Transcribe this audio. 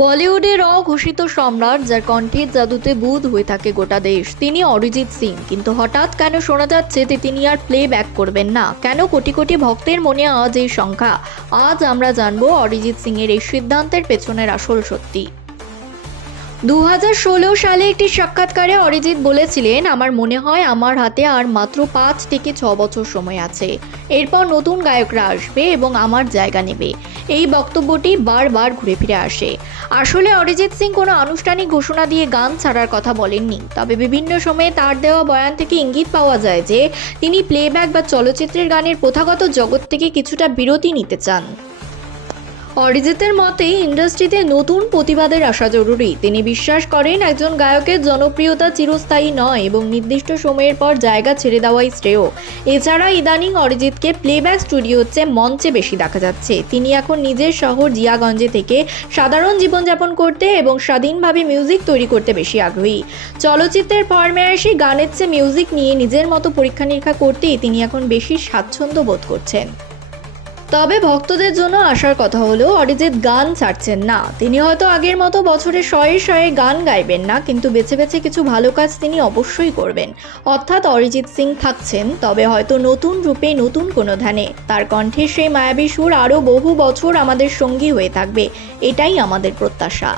বলিউডের অঘোষিত সম্রাট, যার কণ্ঠে জাদুতে বুধ হয়ে থাকে গোটা দেশ। তিনি অরিজিৎ সিং, কিন্তু হঠাৎ কেন শোনা যাচ্ছে যে তিনি আর প্লে ব্যাক করবেন না? কেন কোটি কোটি ভক্তের মনে আজ এই সংখ্যা? আজ আমরা জানব অরিজিৎ সিং এর এই সিদ্ধান্তের পেছনের আসল সত্যি। দু হাজার ষোলো সালে একটি সাক্ষাৎকারে অরিজিৎ বলেছিলেন, আমার মনে হয় আমার হাতে আর মাত্র পাঁচ থেকে ছ বছর সময় আছে। এরপর নতুন গায়করা আসবে এবং আমার জায়গা নেবে। এই বক্তব্যটি বারবার ঘুরে ফিরে আসে। আসলে অরিজিৎ সিং কোনো আনুষ্ঠানিক ঘোষণা দিয়ে গান ছাড়ার কথা বলেননি। তবে বিভিন্ন সময়ে তার দেওয়া বয়ান থেকে ইঙ্গিত পাওয়া যায় যে, তিনি প্লেব্যাক বা চলচ্চিত্রের গানের প্রথাগত জগৎ থেকে কিছুটা বিরতি নিতে চান। অরিজিতের মতে ইন্ডাস্ট্রিতে নতুন প্রতিবাদের আসা জরুরি। তিনি বিশ্বাস করেন একজন গায়কের জনপ্রিয়তা চিরস্থায়ী নয় এবং নির্দিষ্ট সময়ের পর জায়গা ছেড়ে দেওয়াই শ্রেয়। এছাড়া ইদানিং অরিজিৎকে প্লেব্যাক স্টুডিও হচ্ছে মঞ্চে বেশি দেখা যাচ্ছে। তিনি এখন নিজের শহর জিয়াগঞ্জে থেকে সাধারণ জীবনযাপন করতে এবং স্বাধীনভাবে মিউজিক তৈরি করতে বেশি আগ্রহী। চলচ্চিত্রের ফর্মে এসে গানের চেয়ে মিউজিক নিয়ে নিজের মতো পরীক্ষা নিরীক্ষা করতেই তিনি এখন বেশি স্বাচ্ছন্দ্য বোধ করছেন। তবে ভক্তদের জন্য আসার কথা হলেও অরিজিৎ গান ছাড়ছেন না। তিনি হয়তো আগের মতো বছরে শয়ে শয়ে গান গাইবেন না, কিন্তু বেছে বেছে কিছু ভালো কাজ তিনি অবশ্যই করবেন। অর্থাৎ অরিজিৎ সিং থাকছেন, তবে হয়তো নতুন রূপে নতুন কোনো ধ্যানে। তার কণ্ঠে সেই মায়াবী সুর আরও বহু বছর আমাদের সঙ্গী হয়ে থাকবে, এটাই আমাদের প্রত্যাশা।